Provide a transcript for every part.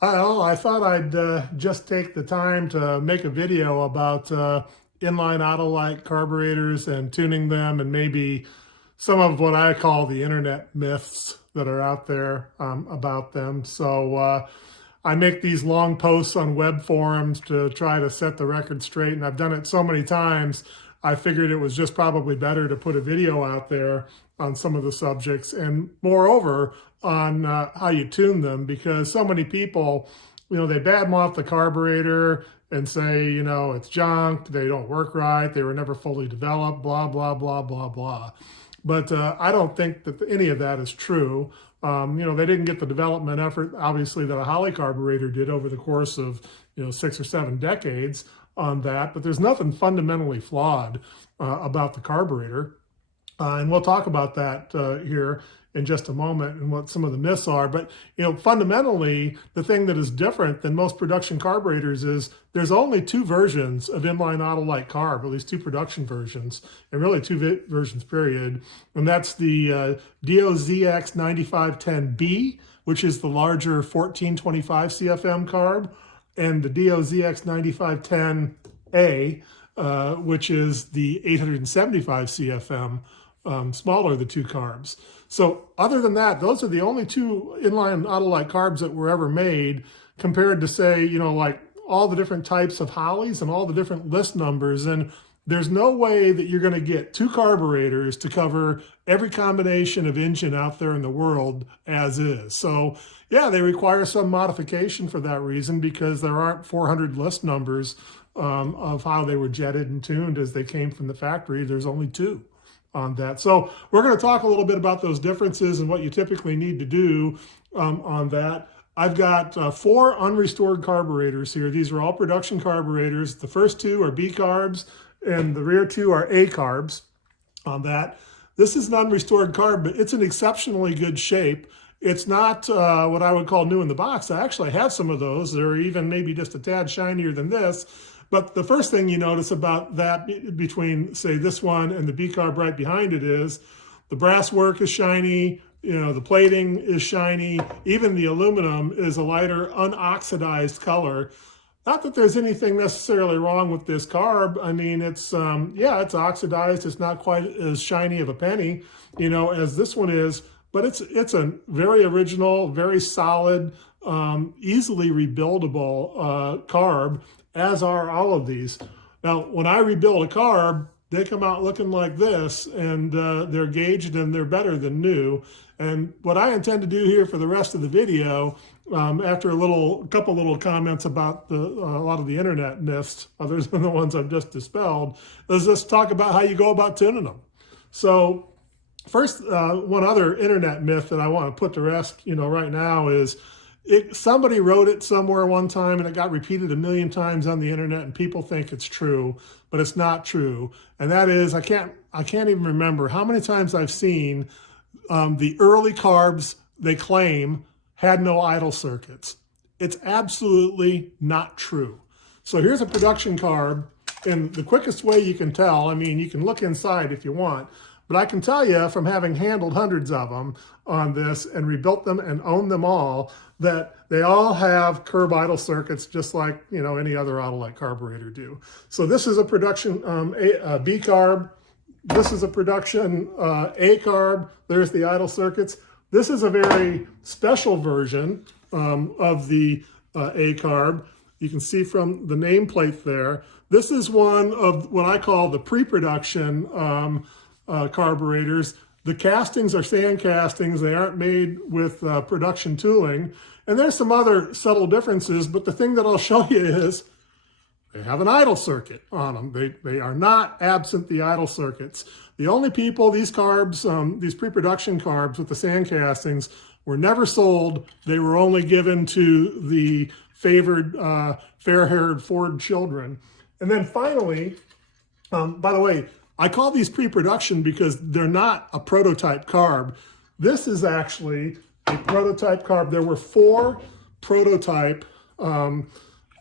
I thought I'd just take the time to make a video about inline Autolite carburetors and tuning them, and maybe some of what I call the internet myths that are out there about them. So I make these long posts on web forums to try to set the record straight, and I've done it so many times, I figured it was just probably better to put a video out there on some of the subjects, and moreover, on how you tune them, because so many people, they badmouth the carburetor and say, it's junk, they don't work right, they were never fully developed, blah, blah, blah, blah, blah. But I don't think that any of that is true. They didn't get the development effort, obviously, that a Holley carburetor did over the course of, 6 or 7 decades on that. But there's nothing fundamentally flawed about the carburetor. And we'll talk about that here in just a moment and what some of the myths are. But, fundamentally, the thing that is different than most production carburetors is there's only 2 versions of inline Autolite carb, at least 2 production versions, and really 2 versions, period. And that's the DOZX 9510B, which is the larger 1425 CFM carb, and the DOZX 9510A, which is the 875 CFM, smaller of the 2 carbs. So other than that, those are the only 2 inline Autolite carbs that were ever made, compared to, say, like all the different types of Holleys and all the different list numbers. And there's no way that you're going to get 2 carburetors to cover every combination of engine out there in the world as is. So yeah, they require some modification for that reason, because there aren't 400 list numbers of how they were jetted and tuned as they came from the factory. There's only 2 on that. So we're going to talk a little bit about those differences and what you typically need to do on that. I've got 4 unrestored carburetors here. These are all production carburetors. The first 2 are B carbs, and the rear 2 are A carbs on that. This is an unrestored carb, but it's in exceptionally good shape. It's not what I would call new in the box. I actually have some of those. They're even maybe just a tad shinier than this. But the first thing you notice about that, between, say, this one and the B carb right behind it, is the brass work is shiny, the plating is shiny, even the aluminum is a lighter unoxidized color. Not that there's anything necessarily wrong with this carb. I mean, it's, it's oxidized. It's not quite as shiny of a penny, as this one is, but it's a very original, very solid, easily rebuildable carb, as are all of these. Now, when I rebuild a carb, they come out looking like this, and they're gauged and they're better than new. And what I intend to do here for the rest of the video, after a couple little comments about a lot of the internet myths, other than the ones I've just dispelled, is just talk about how you go about tuning them. So first, one other internet myth that I want to put to rest, right now is, somebody wrote it somewhere one time and it got repeated a million times on the internet, and people think it's true, but it's not true. And that is, I can't even remember how many times I've seen the early carbs they claim had no idle circuits. It's absolutely not true. So here's a production carb, and the quickest way you can tell, I mean, you can look inside if you want, but I can tell you from having handled hundreds of them on this and rebuilt them and owned them all, that they all have curb idle circuits, just like any other Autolite carburetor do. So this is a production B carb. This is a production A carb. There's the idle circuits. This is a very special version of the A carb. You can see from the nameplate there. This is one of what I call the pre-production carburetors. The castings are sand castings. They aren't made with production tooling. And there's some other subtle differences, but the thing that I'll show you is they have an idle circuit on them. They are not absent the idle circuits. The only people, these carbs, these pre-production carbs with the sand castings, were never sold. They were only given to the favored fair-haired Ford children. And then finally, by the way, I call these pre-production because they're not a prototype carb. This is actually a prototype carb. There were 4 prototype inline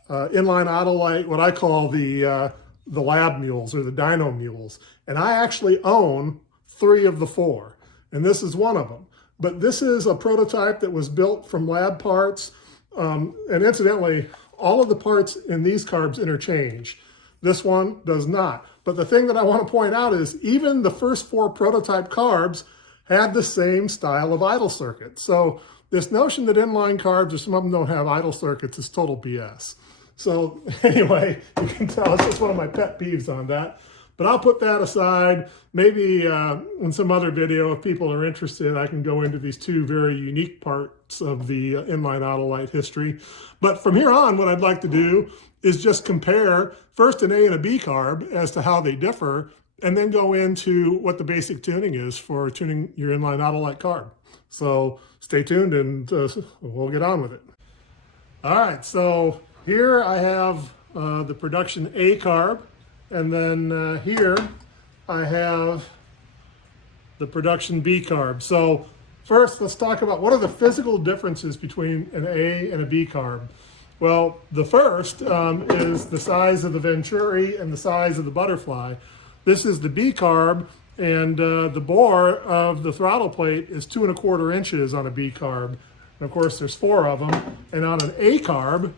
Autolite, what I call the lab mules or the dyno mules. And I actually own 3 of the 4, and this is one of them. But this is a prototype that was built from lab parts. And incidentally, all of the parts in these carbs interchange. This one does not. But the thing that I want to point out is even the first 4 prototype carbs had the same style of idle circuit. So this notion that inline carbs or some of them don't have idle circuits is total BS. So anyway, you can tell it's just one of my pet peeves on that. But I'll put that aside. Maybe in some other video, if people are interested, I can go into these 2 very unique parts of the Inline Autolite history. But from here on, what I'd like to do is just compare first an A and a B carb as to how they differ, and then go into what the basic tuning is for tuning your Inline Autolite carb. So stay tuned and we'll get on with it. All right, so here I have the production A carb, and then here I have the production B carb. So first, let's talk about what are the physical differences between an A and a B carb. Well, the first is the size of the venturi and the size of the butterfly. This is the B carb, and the bore of the throttle plate is 2 1/4 inches on a B carb. And of course, there's 4 of them. And on an A carb,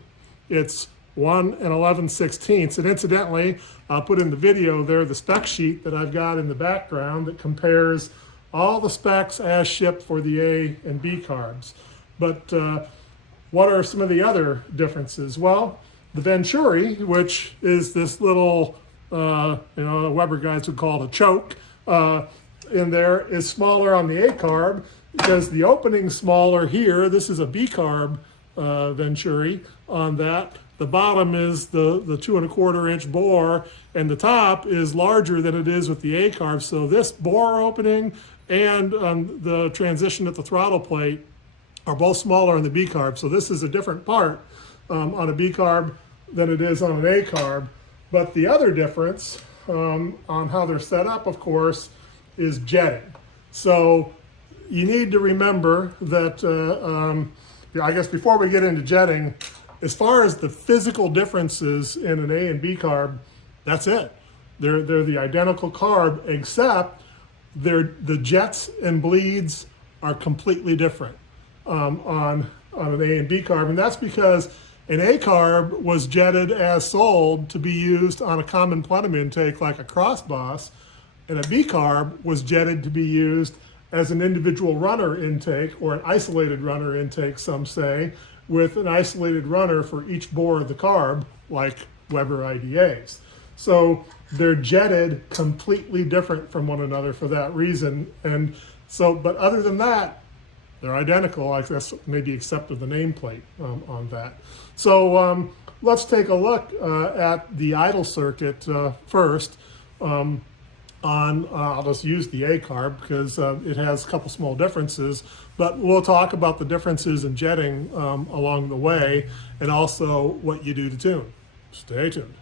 it's 1 11/16. And incidentally, I'll put in the video there the spec sheet that I've got in the background that compares all the specs as shipped for the A and B carbs. But what are some of the other differences? Well, the venturi, which is this little, the Weber guys would call it a choke, in there is smaller on the A carb because the opening's smaller here. This is a B carb venturi on that. The bottom is the 2 1/4 inch bore, and the top is larger than it is with the A carb. So this bore opening and the transition at the throttle plate are both smaller on the B carb. So this is a different part on a B carb than it is on an A carb. But the other difference on how they're set up, of course, is jetting. So you need to remember that, I guess before we get into jetting, as far as the physical differences in an A and B carb, that's it. They're the identical carb, except the jets and bleeds are completely different on an A and B carb. And that's because an A carb was jetted as sold to be used on a common plenum intake like a crossboss, and a B carb was jetted to be used as an individual runner intake, or an isolated runner intake, some say, with an isolated runner for each bore of the carb, like Weber IDAs. So they're jetted completely different from one another for that reason. And so, but other than that, they're identical, I guess, maybe except of the nameplate on that. So let's take a look at the idle circuit first. I'll just use the A carb because it has a couple small differences, but we'll talk about the differences in jetting along the way, and also what you do to tune. Stay tuned.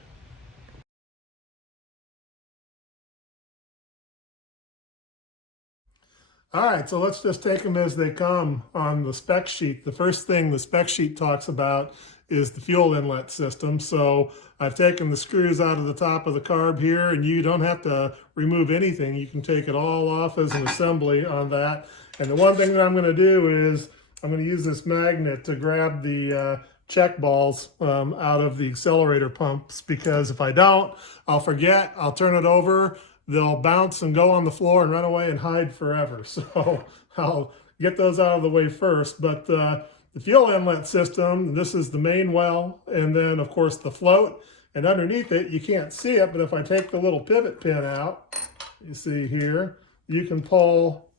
All right, so let's just take them as they come on the spec sheet. The first thing the spec sheet talks about is the fuel inlet system. So I've taken the screws out of the top of the carb here, and you don't have to remove anything. You can take it all off as an assembly on that. And the one thing that I'm going to do is I'm going to use this magnet to grab the check balls out of the accelerator pumps, because if I don't, I'll forget, I'll turn it over, they'll bounce and go on the floor and run away and hide forever. So I'll get those out of the way first. But the fuel inlet system, this is the main well, and then of course the float, and underneath it, you can't see it, but if I take the little pivot pin out, you see here, you can pull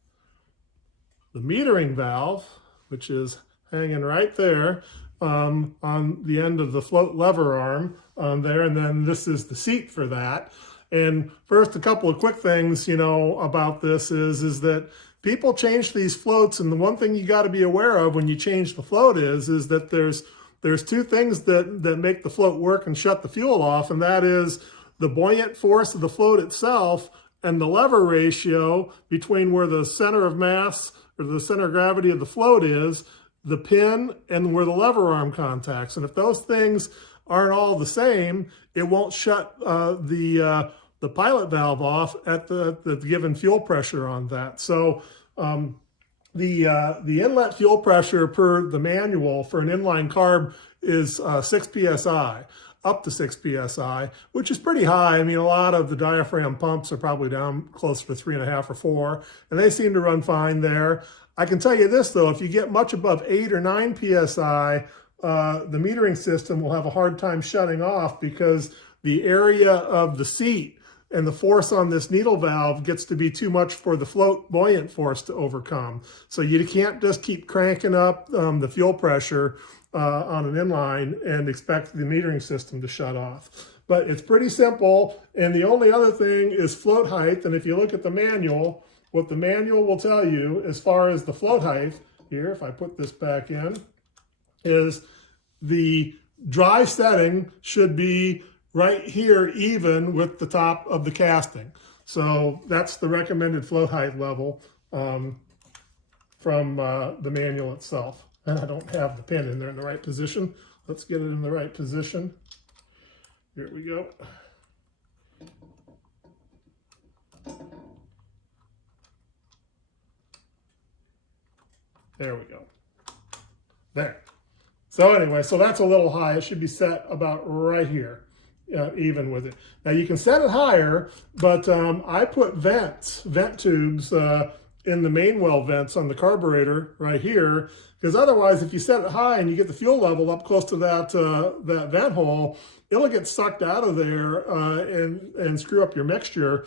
the metering valve, which is hanging right there on the end of the float lever arm on there, and then this is the seat for that. And first, a couple of quick things, about this is that people change these floats, and the one thing you got to be aware of when you change the float is that there's two things that make the float work and shut the fuel off, and that is the buoyant force of the float itself and the lever ratio between where the center of mass or the center of gravity of the float is, the pin, and where the lever arm contacts. And if those things aren't all the same, it won't shut the pilot valve off at the given fuel pressure on that. So The inlet fuel pressure per the manual for an inline carb is 6 psi, up to 6 psi, which is pretty high. I mean, a lot of the diaphragm pumps are probably down closer to 3.5 or 4, and they seem to run fine there. I can tell you this though, if you get much above 8 or 9 psi, the metering system will have a hard time shutting off because the area of the seat and the force on this needle valve gets to be too much for the float buoyant force to overcome. So you can't just keep cranking up the fuel pressure on an inline and expect the metering system to shut off. But it's pretty simple. And the only other thing is float height. And if you look at the manual, what the manual will tell you as far as the float height, here, if I put this back in, is the dry setting should be right here even with the top of the casting. So that's the recommended float height level from the manual itself. And I don't have the pin in there in the right position. Let's get it in the right position. Here we go. There we go. There. So anyway, so that's a little high. It should be set about right here, even with it. Now you can set it higher, but I put vent tubes in the main well vents on the carburetor right here, because otherwise if you set it high and you get the fuel level up close to that, that vent hole, it'll get sucked out of there and screw up your mixture,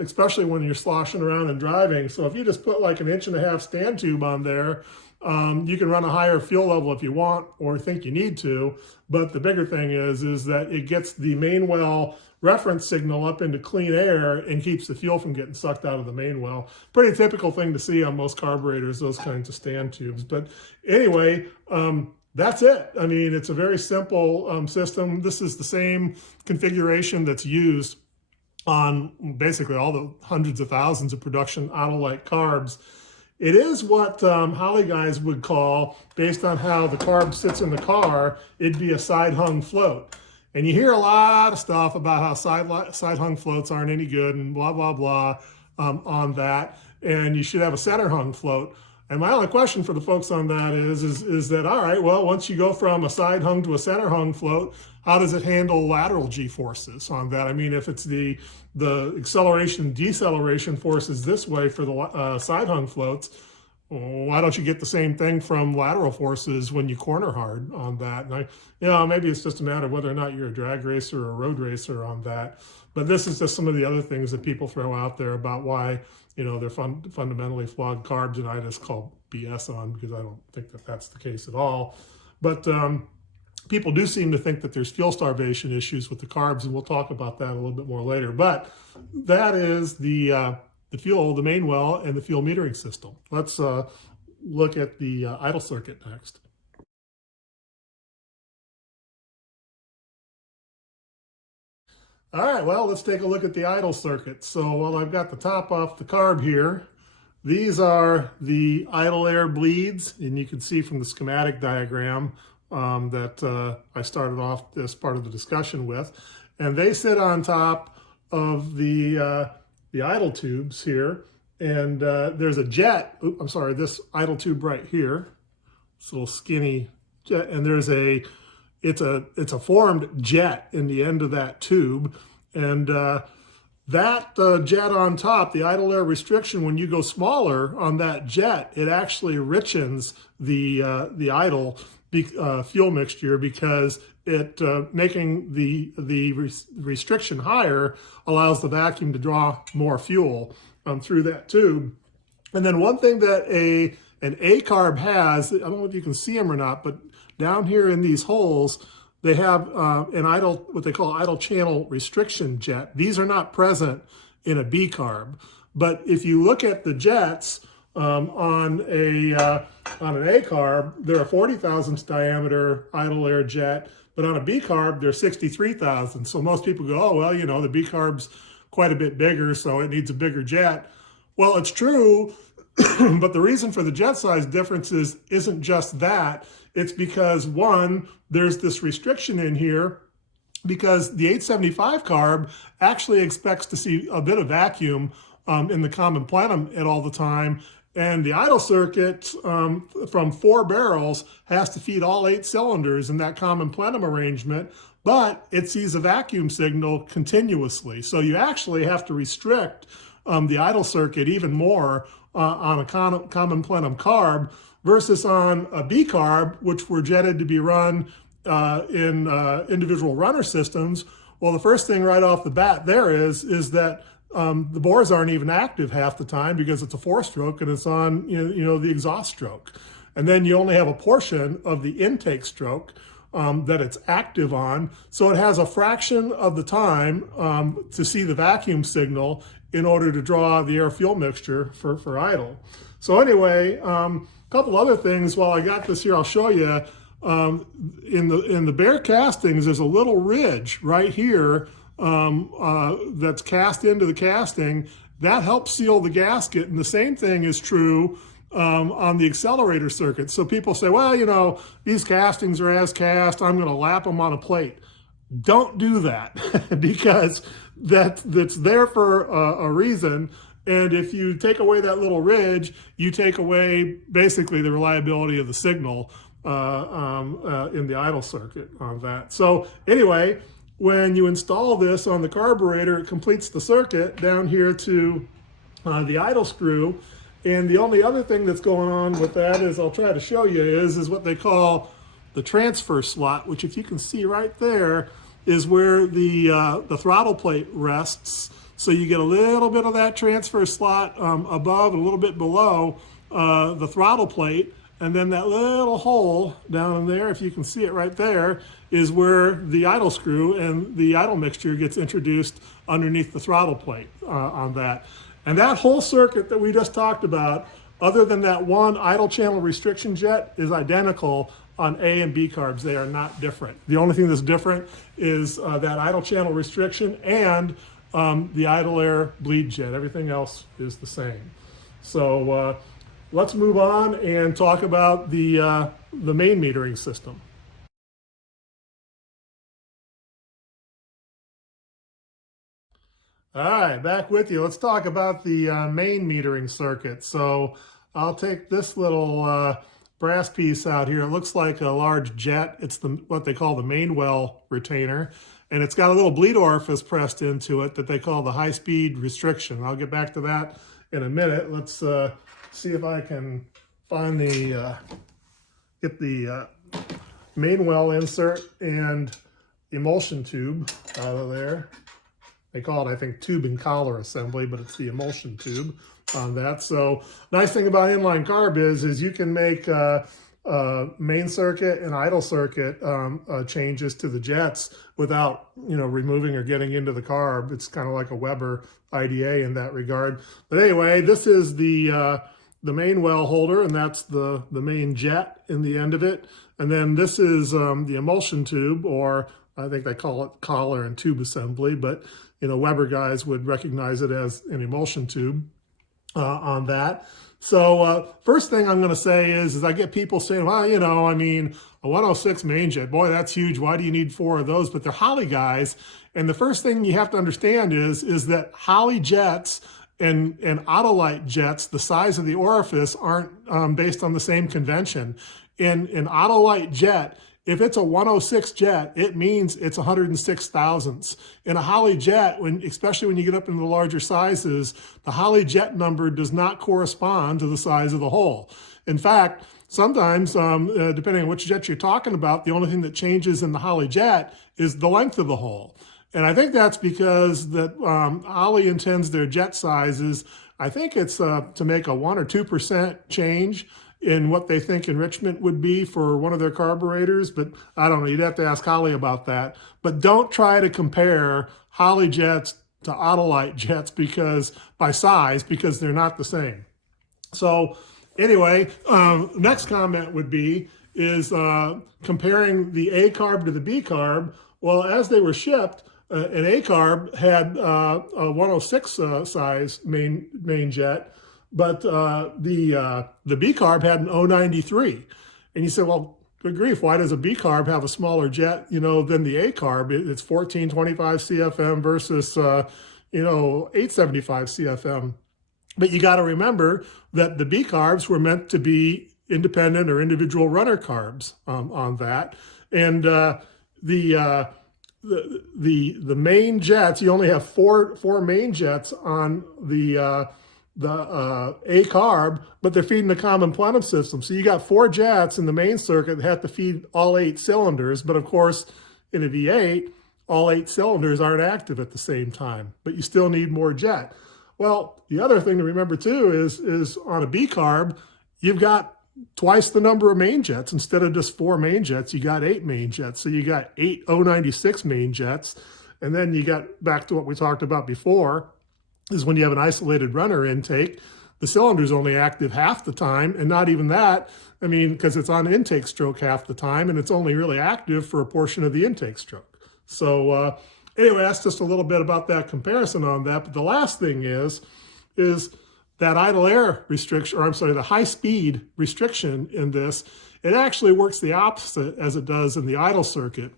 especially when you're sloshing around and driving. So if you just put like an 1.5 inch stand tube on there, you can run a higher fuel level if you want or think you need to, but the bigger thing is that it gets the main well reference signal up into clean air and keeps the fuel from getting sucked out of the main well. Pretty typical thing to see on most carburetors, those kinds of stand tubes. But anyway, that's it. I mean, it's a very simple system. This is the same configuration that's used on basically all the hundreds of thousands of production Autolite carbs. It is what Holly guys would call, based on how the carb sits in the car, it'd be a side hung float. And you hear a lot of stuff about how side hung floats aren't any good and blah, blah, blah on that. And you should have a center hung float. And my only question for the folks on that is that, all right, well, once you go from a side hung to a center hung float, how does it handle lateral G-forces on that? I mean, if it's the acceleration deceleration forces this way for the side hung floats, why don't you get the same thing from lateral forces when you corner hard on that? And maybe it's just a matter of whether or not you're a drag racer or a road racer on that. But this is just some of the other things that people throw out there about why, they're fundamentally flawed carbs, and I just call BS on, because I don't think that that's the case at all. But people do seem to think that there's fuel starvation issues with the carbs, and we'll talk about that a little bit more later. But that is the fuel, the main well, and the fuel metering system. Let's look at the idle circuit next. All right, well, let's take a look at the idle circuit. So while I've got the top off the carb here, these are the idle air bleeds, and you can see from the schematic diagram that I started off this part of the discussion with. And they sit on top of the idle tubes here, and there's a jet. I'm sorry, this idle tube right here, this little skinny jet, and there's it's a formed jet in the end of that tube, and that jet on top, the idle air restriction, when you go smaller on that jet, it actually richens the idle fuel mixture, because it making the restriction higher allows the vacuum to draw more fuel through that tube. And then one thing that an A carb has, I don't know if you can see them or not, but down here in these holes, they have what they call idle channel restriction jet. These are not present in a B carb, but if you look at the jets on an A carb, they're a 40 thousandths diameter idle air jet, but on a B carb, they're 63 thousandths. So most people go, oh, well, the B carb's quite a bit bigger, so it needs a bigger jet. Well, it's true, but the reason for the jet size differences isn't just that. It's because, one, there's this restriction in here, because the 875 carb actually expects to see a bit of vacuum in the common plenum at all the time. And the idle circuit from 4 barrels has to feed all 8 cylinders in that common plenum arrangement, but it sees a vacuum signal continuously. So you actually have to restrict the idle circuit even more on a common plenum carb versus on a B carb, which were jetted to be run in individual runner systems. Well, the first thing right off the bat there is that the bores aren't even active half the time because it's a 4-stroke and it's on the exhaust stroke. And then you only have a portion of the intake stroke that it's active on. So it has a fraction of the time to see the vacuum signal in order to draw the air-fuel mixture for idle. So anyway, a couple other things while I got this here, I'll show you. In the bare castings, there's a little ridge right here that's cast into the casting. That helps seal the gasket, and the same thing is true on the accelerator circuit. So people say, well, these castings are as cast, I'm going to lap them on a plate. Don't do that because that's there for a reason. And if you take away that little ridge, you take away basically the reliability of the signal in the idle circuit on that. So anyway, when you install this on the carburetor, it completes the circuit down here to the idle screw. And the only other thing that's going on with that is, I'll try to show you, is what they call the transfer slot, which if you can see right there is where the throttle plate rests. So you get a little bit of that transfer slot above and a little bit below the throttle plate. And then that little hole down in there, if you can see it right there, is where the idle screw and the idle mixture gets introduced underneath the throttle plate on that. And that whole circuit that we just talked about, other than that one idle channel restriction jet, is identical on A and B carbs. They are not different. The only thing that's different is that idle channel restriction and the idle air bleed jet. Everything else is the same. So let's move on and talk about the main metering system. All right, back with you. Let's talk about the main metering circuit. So I'll take this little brass piece out here. It looks like a large jet. It's what they call the main well retainer. And it's got a little bleed orifice pressed into it that they call the high-speed restriction. I'll get back to that in a minute. Let's see if I can find get the main well insert and emulsion tube out of there. They call it, I think, tube and collar assembly, but it's the emulsion tube on that. So nice thing about inline carb is you can make main circuit and idle circuit changes to the jets without removing or getting into the carb. It's kind of like a Weber IDA in that regard. But anyway, this is the main well holder, and that's the main jet in the end of it. And then this is the emulsion tube, or I think they call it collar and tube assembly, but Weber guys would recognize it as an emulsion tube on that. So first thing I'm going to say is I get people saying, well, I mean, a 106 main jet, boy, that's huge. Why do you need 4 of those? But they're Holley guys. And the first thing you have to understand is that Holley jets and Autolite jets, the size of the orifice aren't based on the same convention. In an Autolite jet, if it's a 106 jet, it means it's 106 thousandths. In a Holley jet, especially when you get up into the larger sizes, the Holley jet number does not correspond to the size of the hole. In fact, sometimes, depending on which jet you're talking about, the only thing that changes in the Holley jet is the length of the hole. And I think that's because that Holley intends their jet sizes, I think it's to make a 1 or 2% change in what they think enrichment would be for one of their carburetors, but I don't know, you'd have to ask Holley about that. But don't try to compare Holley jets to Autolite jets by size, because they're not the same. So anyway, next comment would be comparing the A carb to the B carb. Well, as they were shipped, an A carb had a 106 size main jet, but the B carb had an 093. And you say, well, good grief, why does a B carb have a smaller jet, than the A carb? It's 1425 CFM versus, 875 CFM But you got to remember that the B carbs were meant to be independent or individual runner carbs on that. And the, uh, the main jets, you only have four main jets on the A carb, but they're feeding the common plenum system. So you got 4 jets in the main circuit that have to feed all 8 cylinders. But of course, in a V8, all 8 cylinders aren't active at the same time, but you still need more jet. Well, the other thing to remember too is on a B carb, you've got twice the number of main jets. Instead of just 4 main jets, you got 8 main jets. So you got 8 096 main jets. And then you got back to what we talked about before, is when you have an isolated runner intake, the cylinder's only active half the time, and not even that. I mean, because it's on intake stroke half the time, and it's only really active for a portion of the intake stroke. So anyway, that's just a little bit about that comparison on that. But the last thing is that idle air restriction, or I'm sorry, the high speed restriction in this, it actually works the opposite as it does in the idle circuit.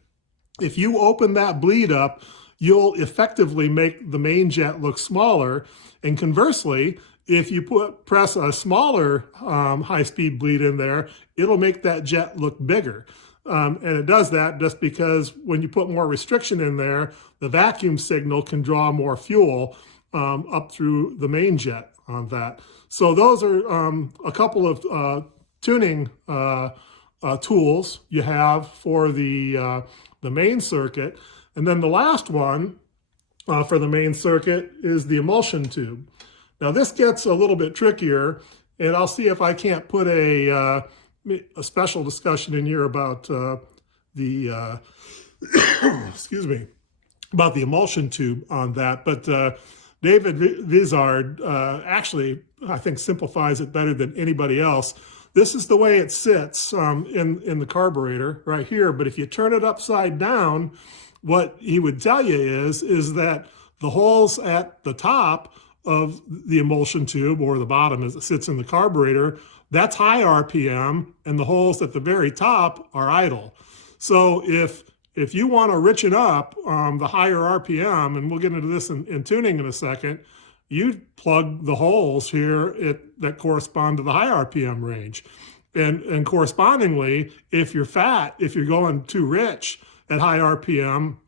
If you open that bleed up, you'll effectively make the main jet look smaller. And conversely, if you press a smaller high-speed bleed in there, it'll make that jet look bigger. And it does that just because when you put more restriction in there, the vacuum signal can draw more fuel up through the main jet on that. So those are a couple of tuning tools you have for the main circuit. And then the last one for the main circuit is the emulsion tube. Now this gets a little bit trickier, and I'll see if I can't put a special discussion in here about the excuse me, about the emulsion tube on that. But David Vizard actually, I think, simplifies it better than anybody else. This is the way it sits in the carburetor right here. But if you turn it upside down, what he would tell you is that the holes at the top of the emulsion tube, or the bottom as it sits in the carburetor, that's high RPM, and the holes at the very top are idle. So if you want to richen up the higher RPM, and we'll get into this in tuning in a second, you plug the holes here that correspond to the high RPM range. And correspondingly, if you're going too rich at high RPM,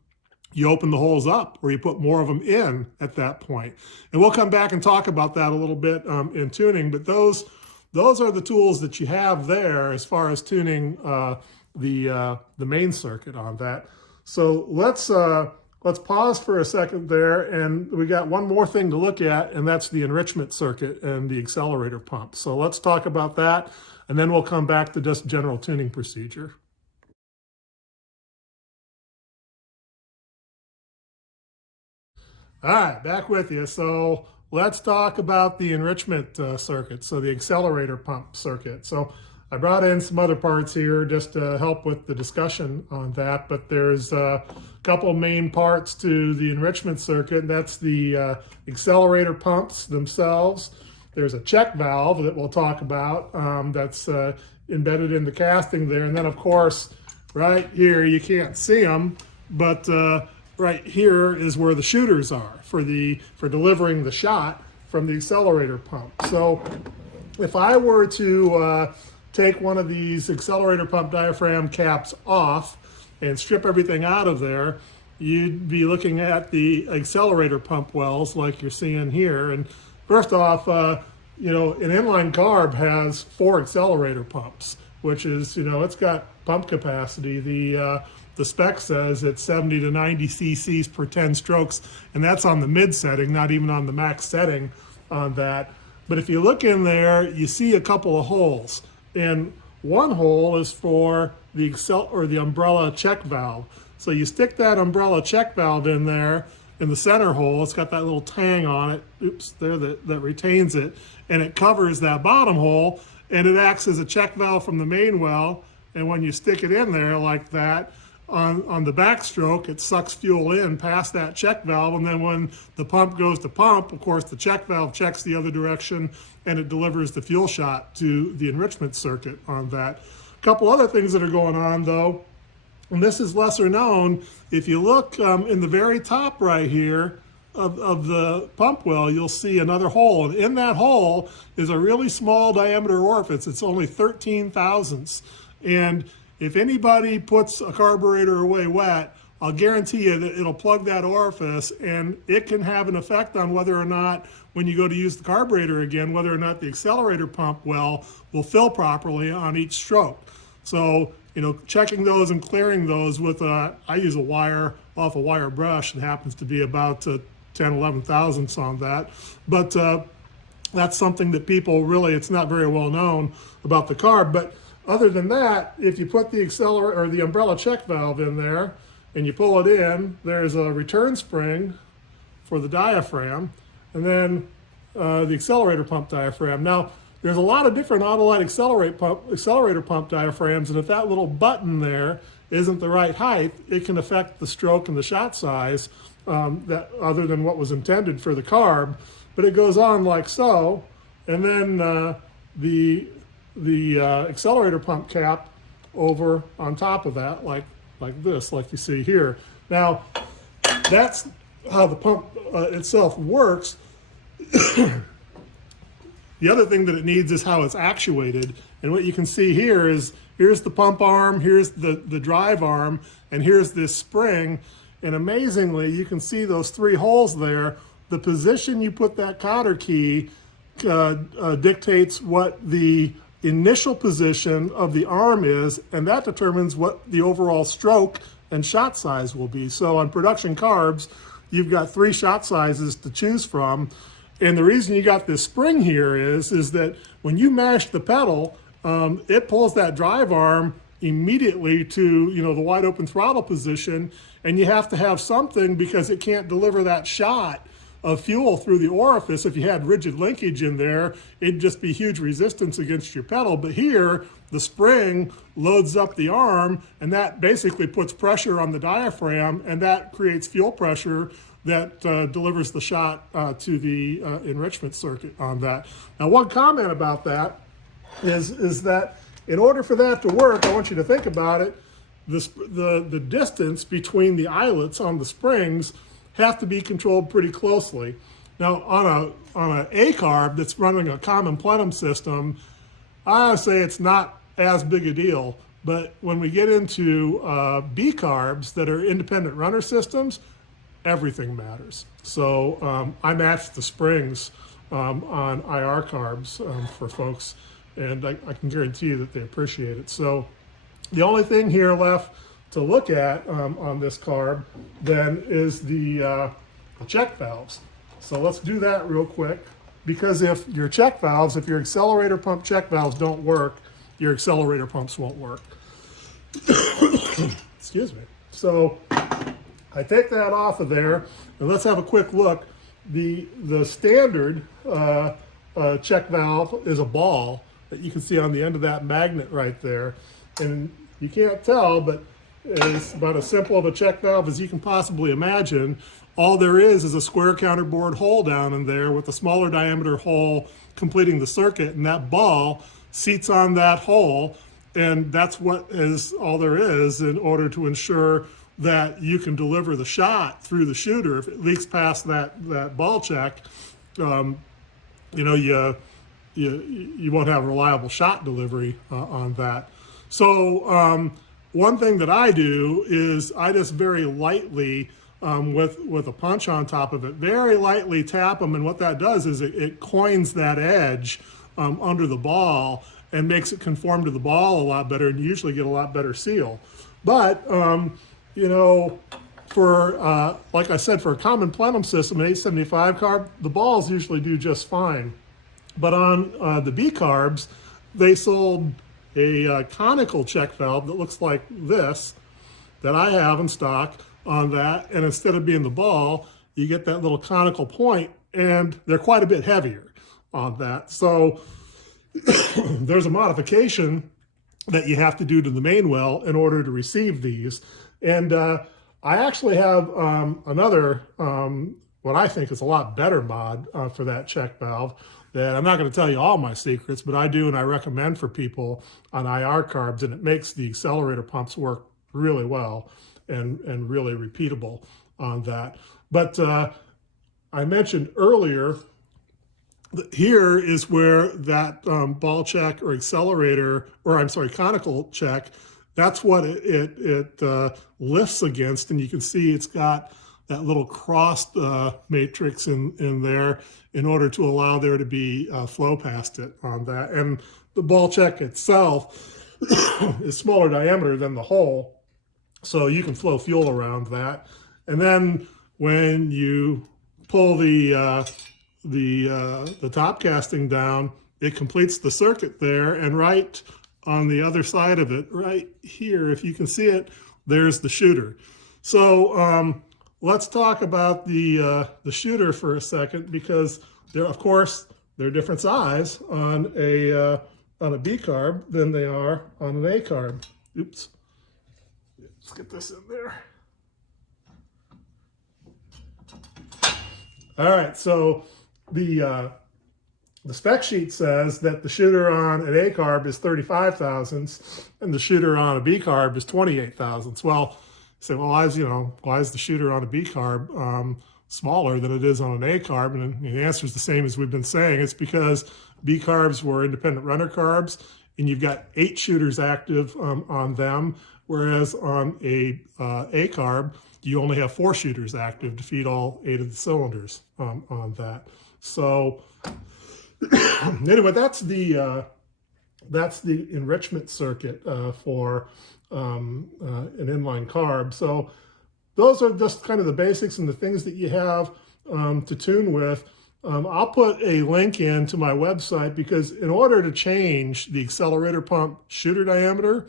you open the holes up, or you put more of them in at that point. And we'll come back and talk about that a little bit in tuning, but those are the tools that you have there as far as tuning the main circuit on that. So let's pause for a second there, and we got one more thing to look at, and that's the enrichment circuit and the accelerator pump. So let's talk about that, and then we'll come back to just general tuning procedure. All right, back with you. So let's talk about the enrichment circuit, so the accelerator pump circuit. So I brought in some other parts here just to help with the discussion on that, but there's a couple main parts to the enrichment circuit, and that's the accelerator pumps themselves. There's a check valve that we'll talk about that's embedded in the casting there, and then of course right here, you can't see them, but right here is where the shooters are for delivering the shot from the accelerator pump. So if I were to take one of these accelerator pump diaphragm caps off and strip everything out of there, you'd be looking at the accelerator pump wells like you're seeing here. And first off, an inline carb has 4 accelerator pumps, which is, it's got pump capacity. The spec says it's 70 to 90 cc's per 10 strokes, and that's on the mid setting, not even on the max setting on that. But if you look in there, you see a couple of holes, and one hole is for the umbrella check valve. So you stick that umbrella check valve in there in the center hole. It's got that little tang on it, that retains it, and it covers that bottom hole, and it acts as a check valve from the main well. And when you stick it in there like that, on the backstroke, it sucks fuel in past that check valve, and then when the pump goes to pump, of course, the check valve checks the other direction, and it delivers the fuel shot to the enrichment circuit on that. A couple other things that are going on, though, and this is lesser known. If you look in the very top right here, of the pump well, you'll see another hole. And in that hole is a really small diameter orifice. It's only 13 thousandths. And if anybody puts a carburetor away wet, I'll guarantee you that it'll plug that orifice, and it can have an effect on whether or not, when you go to use the carburetor again, whether or not the accelerator pump well will fill properly on each stroke. So, checking those and clearing those with I use a wire off a wire brush. It happens to be about 10, 11 thousandths on that. But that's something that people really, it's not very well known about the carb. But other than that, if you put the accelerator or the umbrella check valve in there and you pull it in, there's a return spring for the diaphragm, and then the accelerator pump diaphragm. Now, there's a lot of different Autolite accelerator pump diaphragms, and if that little button there isn't the right height, it can affect the stroke and the shot size that other than what was intended for the carb. But it goes on like so, and then the accelerator pump cap over on top of that, like this, like you see here. Now, that's how the pump itself works. The other thing that it needs is how it's actuated. And what you can see here is, here's the pump arm, here's the drive arm, and here's this spring. And amazingly, you can see those three holes there. The position you put that cotter key dictates what the initial position of the arm is, and that determines what the overall stroke and shot size will be. So on production carbs, you've got 3 shot sizes to choose from. And the reason you got this spring here is that when you mash the pedal, it pulls that drive arm immediately to the wide open throttle position, and you have to have something because it can't deliver that shot of fuel through the orifice. If you had rigid linkage in there, it'd just be huge resistance against your pedal. But here, the spring loads up the arm, and that basically puts pressure on the diaphragm, and that creates fuel pressure that delivers the shot to the enrichment circuit on that. Now, one comment about that is that in order for that to work, I want you to think about it, the distance between the eyelets on the springs have to be controlled pretty closely. Now, on a carb that's running a common plenum system, I say it's not as big a deal. But when we get into B carbs that are independent runner systems, everything matters. So I match the springs on IR carbs for folks, and I can guarantee you that they appreciate it. So the only thing here left to look at on this carb then is the check valves. So let's do that real quick, because if your accelerator pump check valves don't work, your accelerator pumps won't work. Excuse me. So I take that off of there, and let's have a quick look. The standard check valve is a ball that you can see on the end of that magnet right there. And you can't tell, but it's about as simple of a check valve as you can possibly imagine. All there is a square counterbore hole down in there with a smaller diameter hole completing the circuit, and that ball seats on that hole, and that's what is all there is in order to ensure that you can deliver the shot through the shooter. If it leaks past that ball check, you won't have reliable shot delivery on that. So one thing that I do is I just very lightly, with a punch on top of it, very lightly tap them, and what that does is it coins that edge under the ball and makes it conform to the ball a lot better, and you usually get a lot better seal. But for like I said, for a common plenum system, an 875 carb, the balls usually do just fine. But on the B carbs, they sold a conical check valve that looks like this, that I have in stock on that, and instead of being the ball, you get that little conical point, and they're quite a bit heavier on that. So there's a modification that you have to do to the main well in order to receive these. And I actually have another, what I think is a lot better mod for that check valve, that I'm not going to tell you all my secrets, but I do, and I recommend for people on IR carbs, and it makes the accelerator pumps work really well and really repeatable on that. But I mentioned earlier, here is where that ball check or accelerator, or I'm sorry, conical check, that's what it lifts against. And you can see it's got that little crossed matrix in there in order to allow there to be flow past it on that. And the ball check itself is smaller diameter than the hole, so you can flow fuel around that. And then when you pull the top casting down, it completes the circuit there, and right on the other side of it, right here, if you can see it, there's the shooter. So let's talk about the shooter for a second, because they're, of course, they're different size on a B carb than they are on an A carb. Oops. Let's get this in there. All right, so the spec sheet says that the shooter on an A carb is 35 thousandths and the shooter on a B carb is 28 thousandths. Well, you say, well, why is the shooter on a B carb smaller than it is on an A carb? And the answer is the same as we've been saying. It's because B carbs were independent runner carbs, and you've got 8 shooters active on them, whereas on a carb, you only have 4 shooters active to feed all 8 of the cylinders on that. So anyway, that's the enrichment circuit for an inline carb. So those are just kind of the basics and the things that you have to tune with. I'll put a link in to my website, because in order to change the accelerator pump shooter diameter,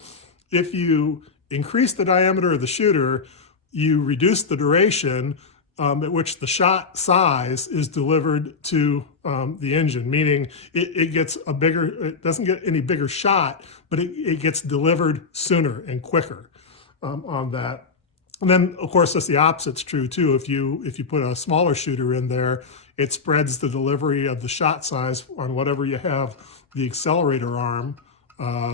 if you increase the diameter of the shooter, you reduce the duration at which the shot size is delivered to the engine, meaning it gets a bigger, it doesn't get any bigger shot, but it gets delivered sooner and quicker on that. And then, of course, that's the opposite's true too. If you put a smaller shooter in there, it spreads the delivery of the shot size on whatever you have the accelerator arm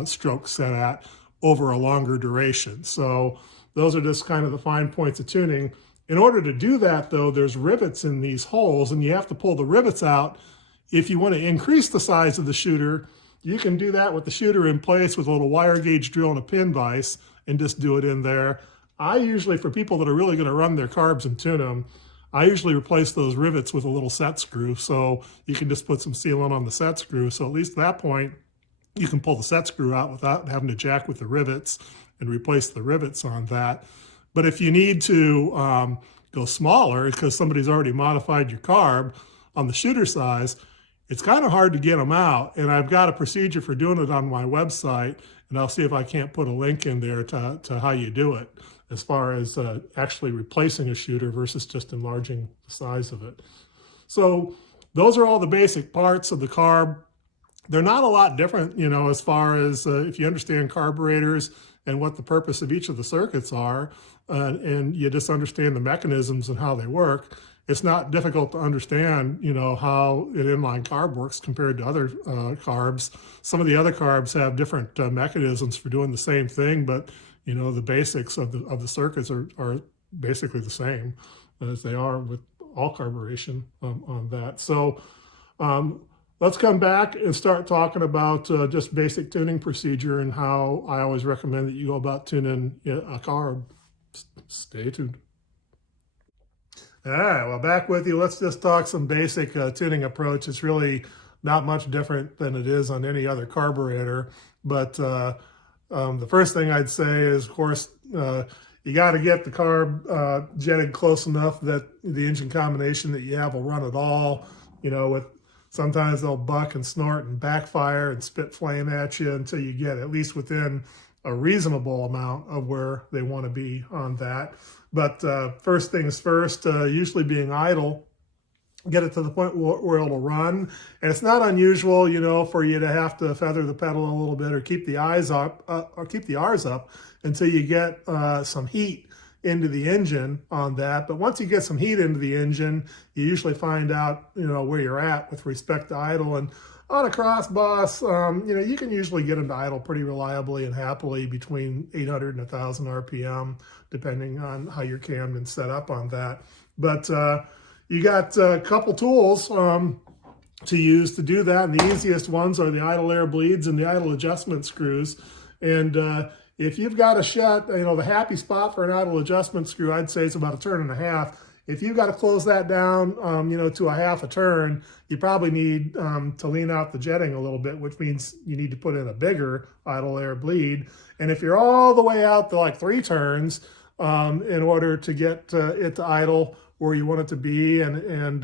stroke set at over a longer duration. So those are just kind of the fine points of tuning. In order to do that, though, there's rivets in these holes, and you have to pull the rivets out. If you want to increase the size of the shooter, you can do that with the shooter in place with a little wire gauge drill and a pin vise and just do it in there. I usually, for people that are really going to run their carbs and tune them, I usually replace those rivets with a little set screw. So you can just put some sealant on the set screw. So at least at that point, you can pull the set screw out without having to jack with the rivets and replace the rivets on that. But if you need to go smaller because somebody's already modified your carb on the shooter size, it's kind of hard to get them out. And I've got a procedure for doing it on my website, and I'll see if I can't put a link in there to how you do it, as far as actually replacing a shooter versus just enlarging the size of it. So those are all the basic parts of the carb. They're not a lot different, as far as if you understand carburetors and what the purpose of each of the circuits are, and you just understand the mechanisms and how they work. It's not difficult to understand, how an inline carb works compared to other carbs. Some of the other carbs have different mechanisms for doing the same thing, but the basics of the circuits are basically the same as they are with all carburation on that. So let's come back and start talking about just basic tuning procedure and how I always recommend that you go about tuning a carb. Stay tuned. All right, well, back with you. Let's just talk some basic tuning approach. It's really not much different than it is on any other carburetor. But the first thing I'd say is, of course, you got to get the carb jetted close enough that the engine combination that you have will run at all. With sometimes they'll buck and snort and backfire and spit flame at you until you get at least within a reasonable amount of where they want to be on that. But first things first, usually being idle, get it to the point where it'll run. And it's not unusual, for you to have to feather the pedal a little bit or keep the eyes up or keep the R's up until you get some heat into the engine on that. But once you get some heat into the engine, you usually find out, where you're at with respect to idle. And on a cross bus, you can usually get them to idle pretty reliably and happily between 800 and 1,000 RPM, depending on how you're cammed and set up on that. But You got a couple tools to use to do that, and the easiest ones are the idle air bleeds and the idle adjustment screws. And if you've got a shut, the happy spot for an idle adjustment screw, I'd say it's about a turn and a half. If you've got to close that down, to a half a turn, you probably need to lean out the jetting a little bit, which means you need to put in a bigger idle air bleed. And if you're all the way out to like 3 turns in order to get it to idle where you want it to be and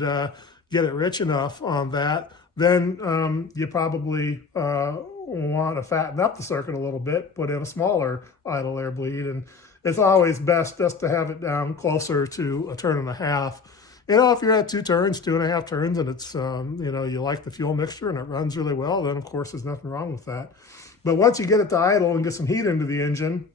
get it rich enough on that, then you probably want to fatten up the circuit a little bit, put in a smaller idle air bleed, and it's always best just to have it down closer to a turn and a half. If you're at 2 turns, 2.5 turns, and it's, you like the fuel mixture and it runs really well, then of course there's nothing wrong with that. But once you get it to idle and get some heat into the engine,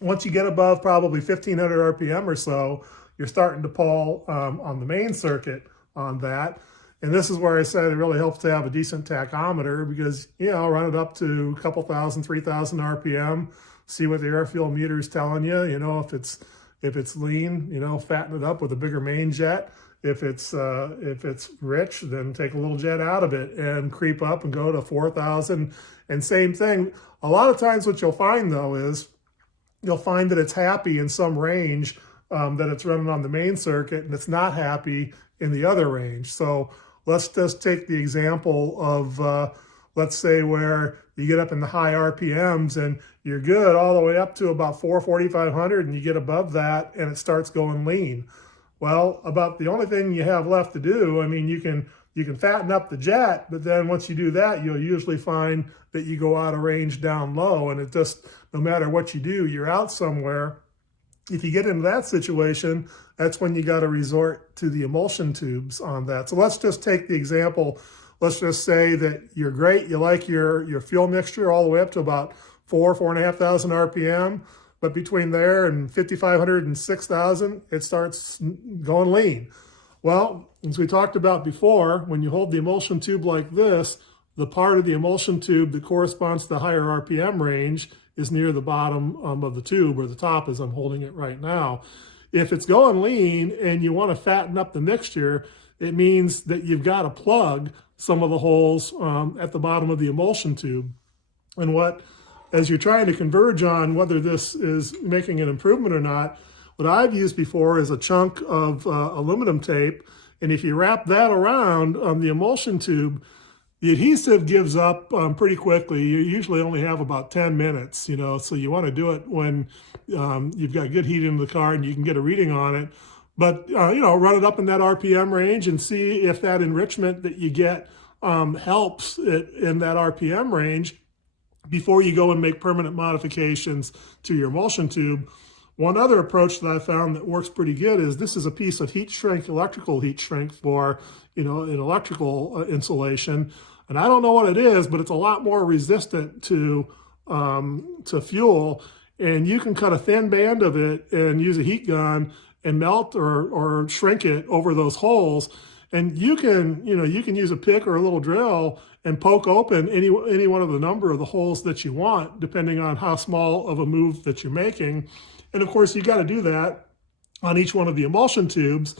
once you get above probably 1500 RPM or so, you're starting to pull on the main circuit on that. And this is where I said it really helps to have a decent tachometer because, run it up to a couple thousand, 3,000 RPM, see what the air fuel meter is telling you. If it's lean, fatten it up with a bigger main jet. If it's rich, then take a little jet out of it and creep up and go to 4,000. And same thing. A lot of times what you'll find though is you'll find that it's happy in some range that it's running on the main circuit, and it's not happy in the other range. So let's just take the example of, let's say where you get up in the high RPMs and you're good all the way up to about 4,500, and you get above that and it starts going lean. Well, about the only thing you have left to do, you can fatten up the jet, but then once you do that, you'll usually find that you go out of range down low, and it just, no matter what you do, you're out somewhere. If you get into that situation, that's when you got to resort to the emulsion tubes on that. So let's just take the example. Let's just say that you're great. You like your fuel mixture all the way up to about 4,500 RPM. But between there and 5,500 and 6,000, it starts going lean. Well, as we talked about before, when you hold the emulsion tube like this, the part of the emulsion tube that corresponds to the higher RPM range is near the bottom of the tube, or the top as I'm holding it right now. If it's going lean and you want to fatten up the mixture, it means that you've got to plug some of the holes at the bottom of the emulsion tube. And as you're trying to converge on whether this is making an improvement or not, what I've used before is a chunk of aluminum tape. And if you wrap that around the emulsion tube, the adhesive gives up pretty quickly. You usually only have about 10 minutes, so you want to do it when you've got good heat into the car and you can get a reading on it. But, run it up in that RPM range and see if that enrichment that you get helps it in that RPM range before you go and make permanent modifications to your emulsion tube. One other approach that I found that works pretty good is this is a piece of heat shrink, electrical heat shrink for, an electrical insulation. And I don't know what it is, but it's a lot more resistant to fuel. And you can cut a thin band of it and use a heat gun and melt or shrink it over those holes. And you can use a pick or a little drill and poke open any one of the number of the holes that you want, depending on how small of a move that you're making. And of course, you got to do that on each one of the emulsion tubes.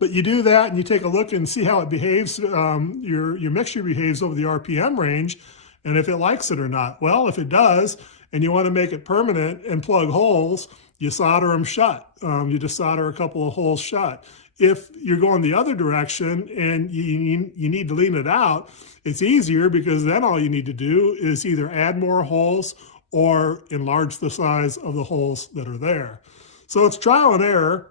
But you do that and you take a look and see how it behaves, your mixture behaves over the RPM range, and if it likes it or not. Well, if it does, and you want to make it permanent and plug holes, you solder them shut. You just solder a couple of holes shut. If you're going the other direction and you need to lean it out, it's easier because then all you need to do is either add more holes or enlarge the size of the holes that are there. So it's trial and error.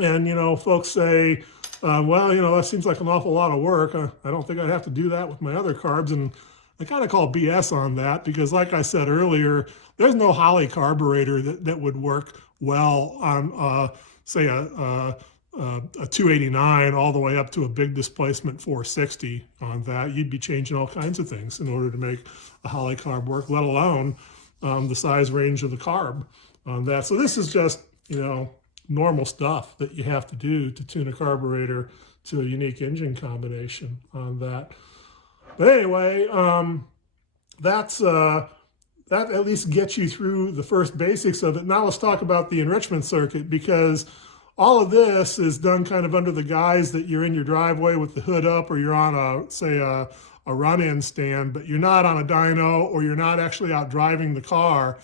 And, folks say, well, that seems like an awful lot of work. I don't think I'd have to do that with my other carbs. And I kind of call BS on that because, like I said earlier, there's no Holley carburetor that would work well on, say, a 289 all the way up to a big displacement 460 on that. You'd be changing all kinds of things in order to make a Holley carb work, let alone the size range of the carb on that. So this is just, normal stuff that you have to do to tune a carburetor to a unique engine combination on that. But anyway, that at least gets you through the first basics of it. Now let's talk about the enrichment circuit, because all of this is done kind of under the guise that you're in your driveway with the hood up, or you're on a, say, a run-in stand, but you're not on a dyno, or you're not actually out driving the car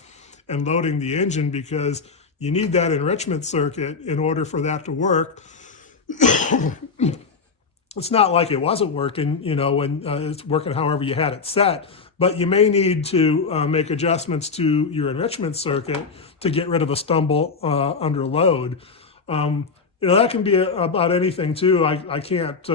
and loading the engine, because you need that enrichment circuit in order for that to work. It's not like it wasn't working, you know, when it's working however you had it set, but you may need to make adjustments to your enrichment circuit to get rid of a stumble under load. You know, that can be about anything too. I can't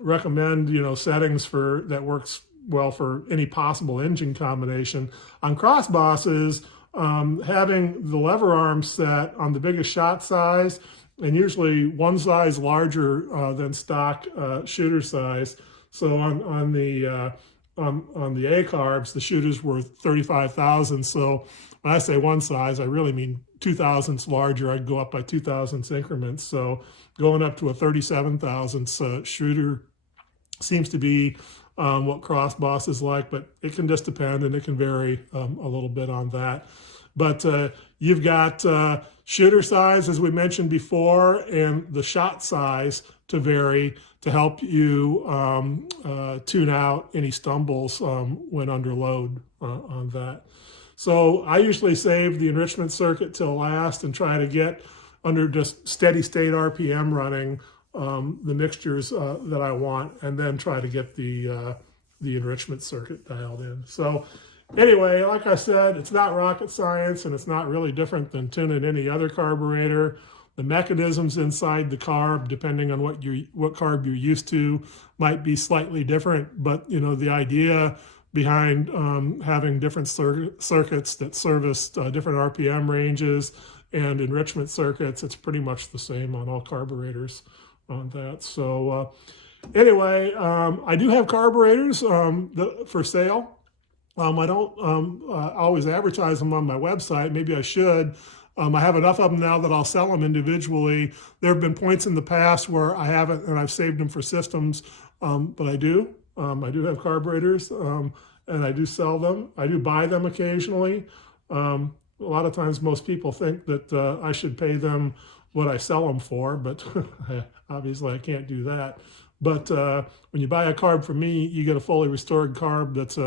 recommend, you know, settings for that works well for any possible engine combination. On cross bosses, having the lever arm set on the biggest shot size, and usually one size larger than stock shooter size. So on the A carbs, the shooters were 35 thousandths. So when I say one size, I really mean 2 thousandths larger. I'd go up by 2 thousandths increments. So going up to a 37 thousandths shooter seems to be what cross boss is like, but it can just depend, and it can vary a little bit on that. But you've got shooter size, as we mentioned before, and the shot size to vary to help you tune out any stumbles when under load on that. So I usually save the enrichment circuit till last and try to get under just steady state RPM running the mixtures that I want, and then try to get the enrichment circuit dialed in. So anyway, like I said, it's not rocket science, and it's not really different than tuning any other carburetor. The mechanisms inside the carb, depending on what carb you're used to, might be slightly different. But you know, the idea behind having different circuits that service different RPM ranges and enrichment circuits, it's pretty much the same on all carburetors on that. So anyway, I do have carburetors for sale. I don't always advertise them on my website. Maybe I should. I have enough of them now that I'll sell them individually. There have been points in the past where I haven't, and I've saved them for systems, but I do. I do have carburetors, and I do sell them. I do buy them occasionally. A lot of times most people think that I should pay them what I sell them for, but obviously I can't do that. But when you buy a carb from me, you get a fully restored carb that's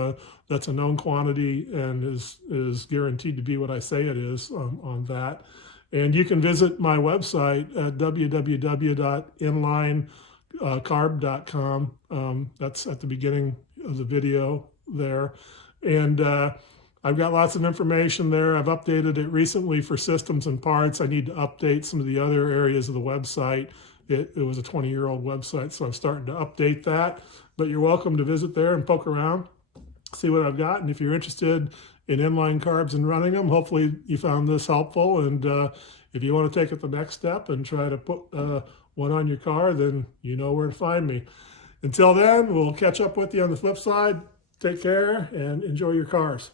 a known quantity and is guaranteed to be what I say it is on that. And you can visit my website at www.inlinecarb.com. That's at the beginning of the video there. And I've got lots of information there. I've updated it recently for systems and parts. I need to update some of the other areas of the website. It was a 20-year-old website, so I'm starting to update that. But you're welcome to visit there and poke around, see what I've got. And if you're interested in inline carbs and running them, hopefully you found this helpful. And if you want to take it the next step and try to put one on your car, then you know where to find me. Until then, we'll catch up with you on the flip side. Take care and enjoy your cars.